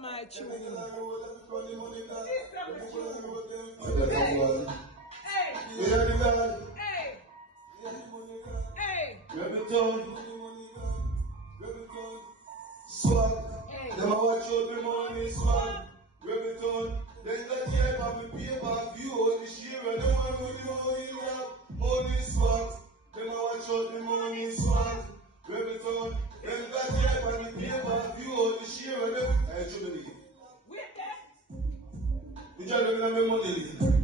my tune. Hey! Hey! Hey! Swag, them a watch out the money swag. Rebelton, then got here for me pay back. You hold the share and them want with the money rap. Money swag, them a watch out the money swag. Rebelton, then got here for me pay back. You hold the share and them. I should be Wait there! you try to get me money.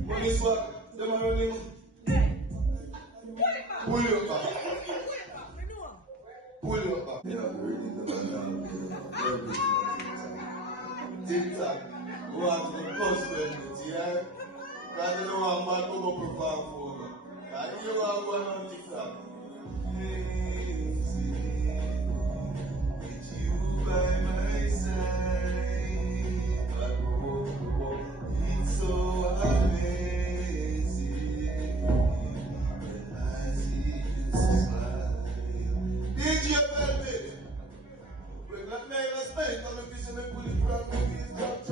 Money swag, them a running. Hey! Pull it back! Pull it back. Pull it back, me know. Pull it back. Yeah, ready to TikTok, go out to the customers, yeah? Because you know I'm bad to go perform for them. And you are going on TikTok. Lazy, with you by my side. It's so amazing when I see you smile. Did you feel it? When that man last night, I'm fishing and pulling from me.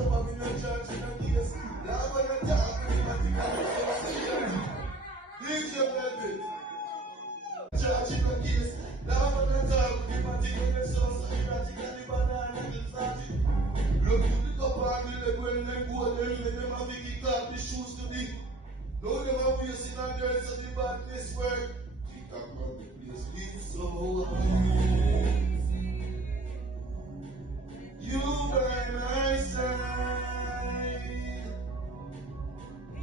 I'm in a church in a case. Now I'm going to talk to him and think I'm velvet. Church in a case. Now I'm going to talk to him and think I'm so erratic and the banana and started. Look to the cup and the leg when they go there, let them have to kick off the shoes to dig. Don't ever face it on the rest of the badness work. TikTok man, the place is so amazing. You by my side,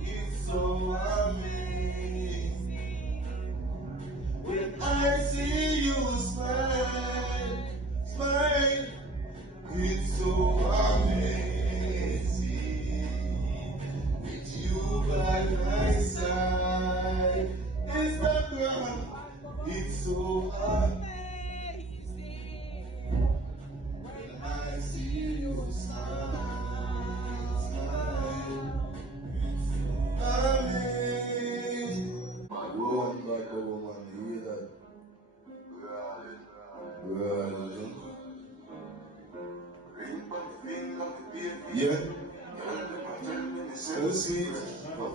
it's so amazing. When I see you smile, smile, it's so amazing. With you by my side, Instagram, it's so amazing. I see you smile, smile. Amen. Go on back, woman. You hear that? Yeah. So sweet,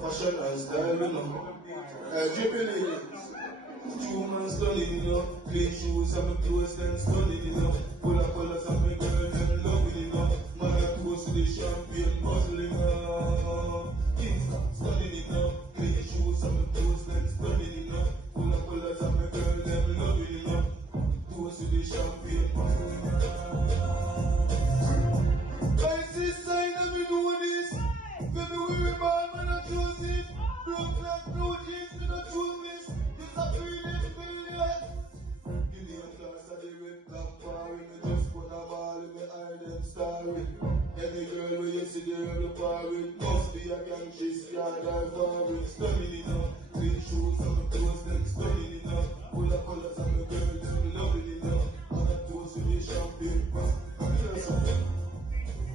fashion and style, you know. Dripping it. Two man stunning, you know. Clean shoes and my clothes then stunning, you know. Pull up colors and my girl them loving, you know. Man I toast to the champagne puzzling, Kings stunning, you know. Clean shoes and my clothes then stunning, you know. Pull up colors and my girl them loving, you know. Toast to the champagne puzzling, I see sign of me doing this. February ball, man I choose it. Blue flag, blue jeans, me not choose this. It's a give me a class of the red top party. Me just put a ball in my eye, them starry. Every girl where you see the girl party must be a gang, she's scared or forward. Stunning enough, clean shoes on my toes, them stunning enough. Full of colors on my girl, them loving enough. On a toast with the champagne pop.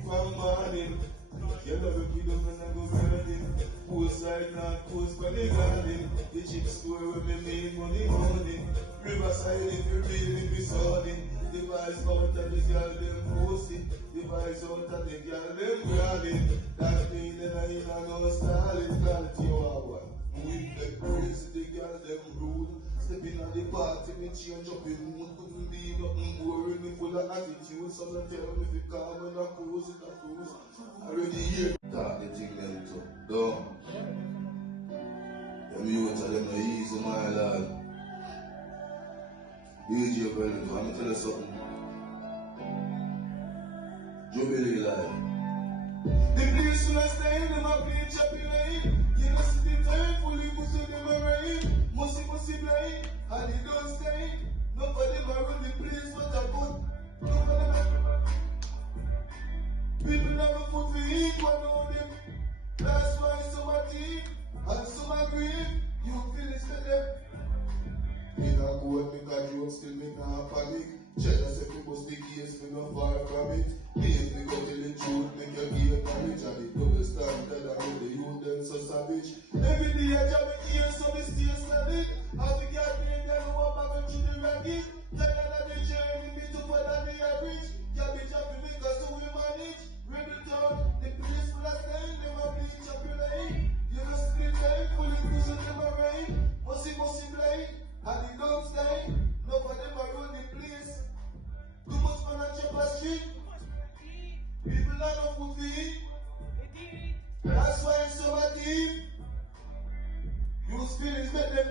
From morning, you love the kiddo when I go garden. Poolside, not post for the garden. The chip store where me make money morning. Riverside if you really be sorry. The boys out and the girl them posting. The boys out and the girl them grabbing. That mean that I ain't no stalling. Quality hour. With the crazy, the girl them rude. Stepping at the party, me change up in mood. Couldn't be nothing boring, me full of attitude. So I tell me if you come when I cruise, it a cruise. Already here. Talk the thing them too. Dumb. Them youths are them no easy, my lad. DJ Bellington, let me tell you something. Jubilee life. The place when I stay, them a play choppy line. You know, see the time, fully pussy them a rain. Musty blind, and they don't stay. None for them a run the place, but a good. None for them people have a foot for eat, one of them. That's why some are deep, and some are green. You finish with them. Me not go and make a joke, still me not panic. Check us if you must be case, me not far from it. Please me go tell the truth, make your gear knowledge. And the double standard, and all the youth them so savage. Every day I jam it here, so me stay solid. As we get me, then walk back through the racket. Tired of the journey, me to follow the average. Can't be jumping because so we manage. People are not food to eat. Indeed. That's why it's so deep. Use feelings make them.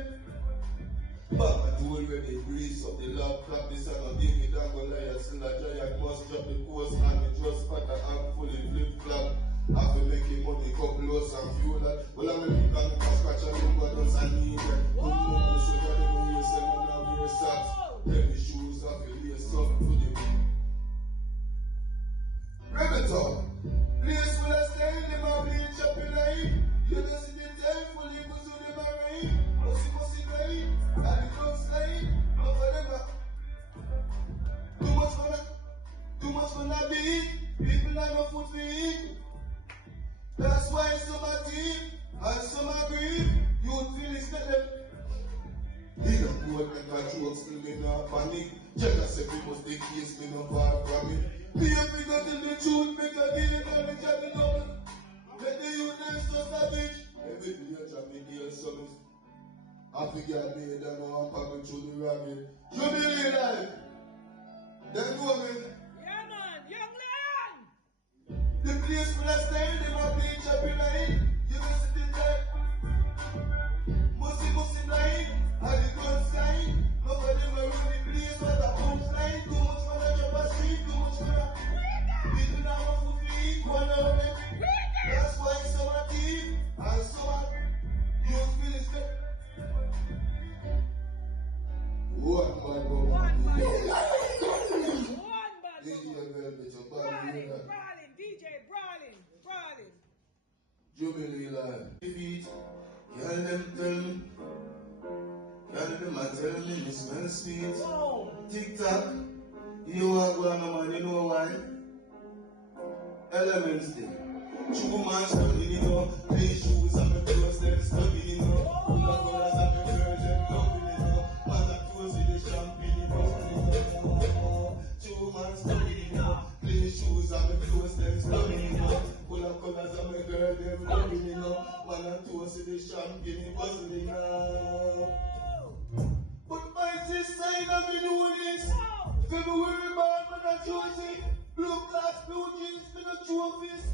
But I do already grease up the love clap this and I give it down Goliath. Still a giant must drop the course and the just spot a hand fully flip flop. I've been making money, couple loads and fuel that. Well, I'm really coming from scratch and look what else I need. Good morning, so that they will use them and I'll wear socks. Take the shoes off, you lace up to the Rebeton. Place full of style, them a bleach up in the heat. You don't see the temple, you go to the marine. Musty rain, and it looks like no for them. Too much for that beat. People have no food to eat. That's why some are deep and some are grief. You feel it's not them. They don't know what my jokes till me not panic. Check us if we must take case, me no far from it. Me if we go till the truth, make a deal and the job is done. Let the youth them just a bitch. Every day I try me deal summons. I figure me that now I'm coming through the rabbit. Jubilee life. Then go me. Yeah, man. Young lion. The place full of style, they want bleach up in the heat. You can sit in there. Musty blind, and the gun sign. Nobody will run the place with a punchline. Too much for the job of street, too much for the people that want food to eat, one of them. That's why some are deep, and some are you feel it's good. One bad boy. One bad boy. Brawling, DJ, brawling. Jubilee life. Feet, y'all them tell me. Y'all them a tell me me smell sweet. TikTok, you are going on, you know why? Elements day. True man studying, you know. Clean shoes and my clothes, them studying, you know. Full of colors and my girls, them loving, you know. Man that close with the champagne, you know. True man studying, you know. Clean shoes and my clothes, them studying, you know. Full of colors and my girls, them loving, you know. Man that close with the champagne, you buzzing, you know. But my sister, you know me do this. February born, man I choose it. Blue glass, blue jeans, me no trophies.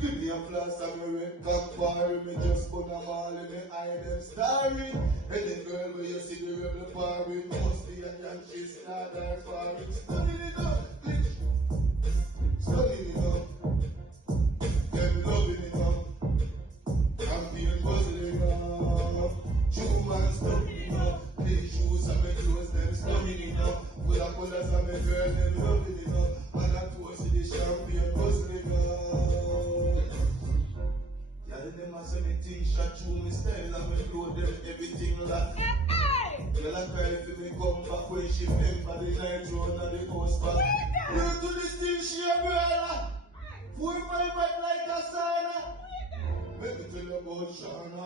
Give me a flash of me red campfire, me just put them all in me eye, them starry. Any girl where you see the rebel party, must be a young she's not that far. Studying it up, studying it up. Them loving it up. Champion buzzing up. True man studying it up. Clean shoes and my clothes, them studying it up. Full of colors and my girl, them loving it up. And I toast the champion buzzing up. Them a say me thing shot through me style and me blow them everything like. Girl a cry for me come back when she remember the night road and the coast back. Pray to this thing she a brother. Pull my back like a sauna. Let me tell you about Shana.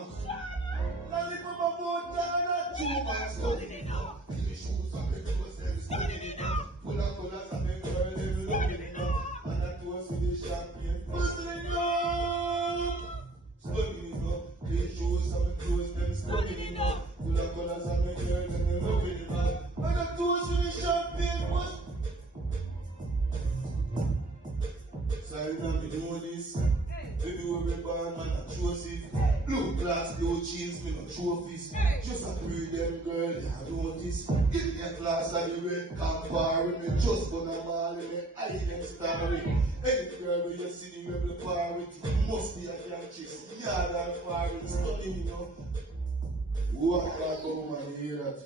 Lollipop about Dana. Two man studying it up. Give me shoes and me clothes them studying it up. Full of colors and me girl them loving it up. And I toast with the champagne bustling up. Studying it up, clean shoes and my clothes, them studying it up. Full of colors and my girls and they loving it up. And I toast with the champagne bust. So I know me know this. Baby every bar man a Joseph. Blue glass, blue jeans, me no trophies. Just a pray them girl, I notice. Give me a glass of the red campfire. Me just gonna ball in me eye them starry. Any girl where you see the rebel pirate, must be a young chick. Yard and pirate, studying, you know. Who a bad bubble man, you hear that?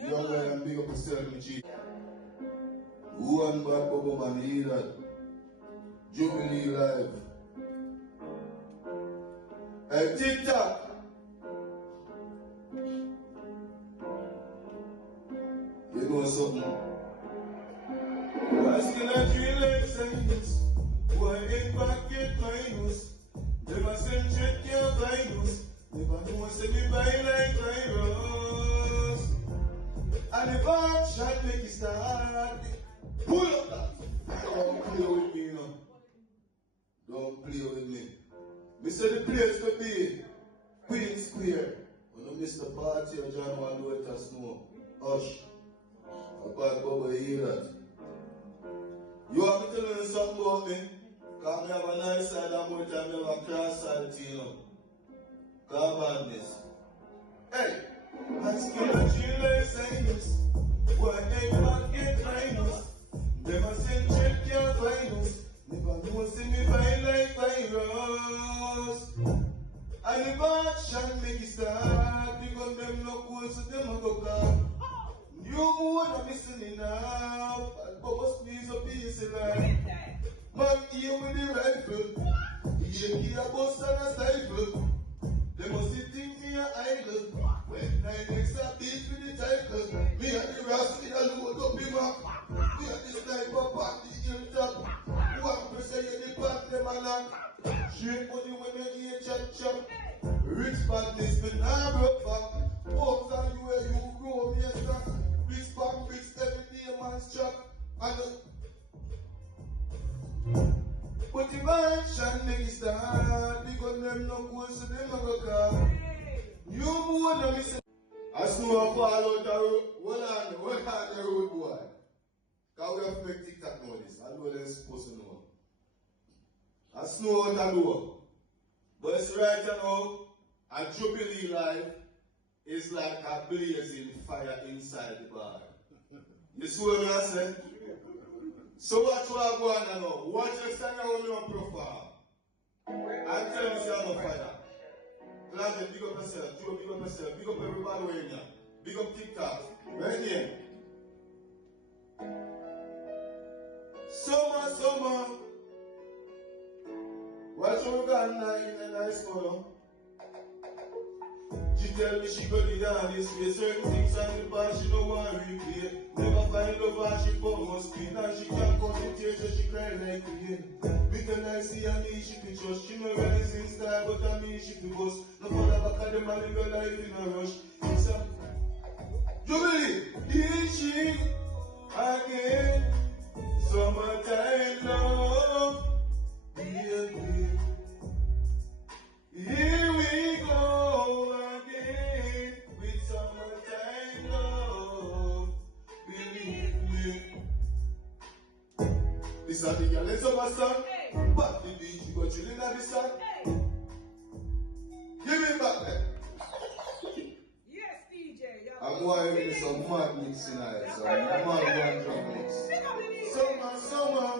You are going and big up yourself, me G. Who a bad bubble man, you hear that? Jubilee live. Hey, TikTok. You know something? I still a dream like science. Why ain't back get minus? Never send check your virus. Never know say me buy like virus. And the back shot make it start. Pull up that. Don't play with me, you know. Don't play with me. Me say the place to be Queen Square. When you miss the party of John Wall Snow. Hush. A bad bubble hear that. You want me to learn something about me? Because I have a nice side and more time I have a cross side to you know. God badness. Hey, let's get a Chile sinus. Why everyone get minus? Never send check your finals. Never know see me fine like virus. And the action make it start. Because them no cool so them a go call. You wanna missing now. Bubbles please up easy life. Man here with the rifle. Yeah, a bus and a stifle. They must think me a idol. When I next a beat with the title. Me and the rascal in a load up him up. Me and the sniper party hilltop. 1% of the part them a land. Straight money when me hear chop. Rich badness but now broke back. Homes and you where you grow me a stack. Bricks back bricks every day man's chop. But the mansion make it start. Because them no cool so them a go call. You wanna miss it. I snow fall out the road. Hold on the road boy. Cause we have to make TikTok know this. I know they're supposed to know. I snow out the door. But it's right now, a Jubilee life is like a blazing fire inside the bar. You see what I say? So what you are going to know? Watch your stand on your profile. And tell me you're on fire. Glad you big up yourself, Joe, big up yourself, big up everybody where you are. Big up TikTok. Right here. Summer. Watch your gun in a nice photo. She tell me she go to dance, say certain things on the past she don't want to replay. Never find love and she come on speed. And she can't concentrate so she cry like rain. Because I see her me she be trust. She no rising star but I me she be boss. No fall back at them and live your life in a rush. It's a Jubilee, here she again. Summertime love, baby. Here we go again with summertime love. Believe me. This is the girl in summer sun. Back the beach, you go chilling at the sun. Give me back there. Yes, DJ. I'm going some mad mix tonight, so I'm mad one drum mix. Summer.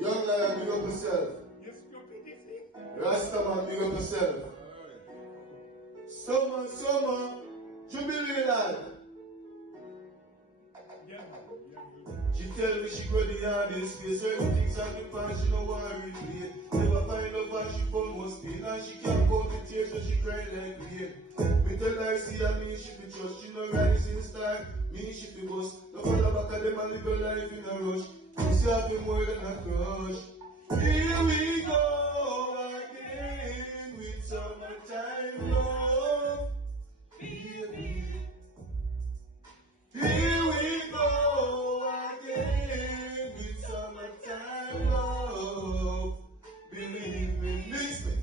Young lion, big up yourself. Rastaman, big up yourself. Summer, Jubilee life. She tell me she go the yard in space. Certain things on the pan, she no want to replay. Never find love and she come must be. And she can't go to tears so she cry like rain. Me tell her see her me she be trust. She no rising star, me she be boss. No follow back at them and live your life in a rush. She happy more than a crush. Here we go again with summertime love. Baby. Here we go again with summertime love. Believe me, listen.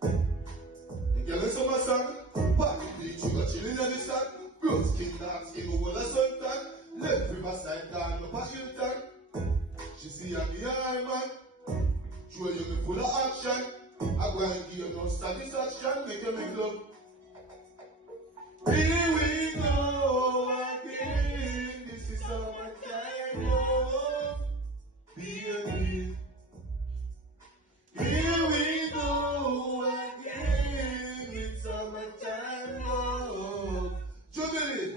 The girl in summer sun, back in the beach, you got chilling on the sun. Brown skin, dark skin, over the suntan. Left riverside, down up a Hilton. She see a me eye man. Show you be full of action. I go and give you no satisfaction, make you make love. Here we go again. This is summertime love. Baby. Here we go again with summertime love. Jubilee.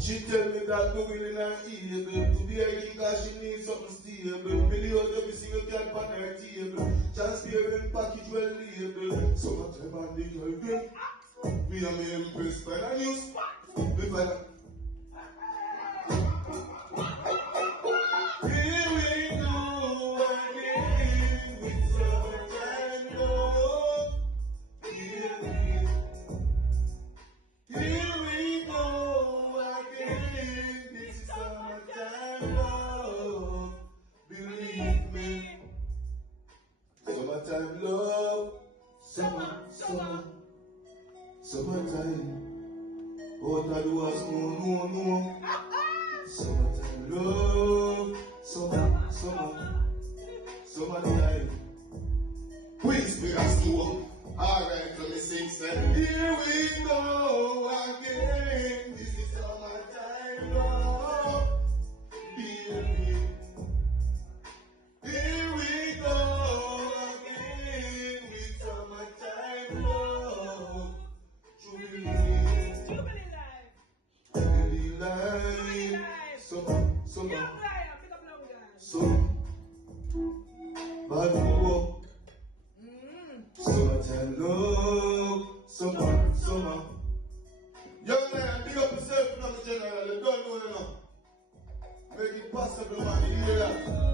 She tell me that no willing and able to be a because she needs something stable. Million every single cat on her table. Transparent package well labeled. Summertime and the girl girl. Me and me impressed by the news. Here we go again with summertime love. Here we go again. This is summertime love. Believe me. Summertime love. Summertime. What I do was no. Summertime love, summertime. Please be us to alright, let me sing, say, here we go again. This is summertime love, baby. Here we go again with summertime love. Jubilee, Jubilee life. Jubilee life. Summer, Young lion, pick up long guy. bad boy. Summertime love, summer. Young man, big up yourself, not the general. You don't know enough. Make it possible, man. You hear that?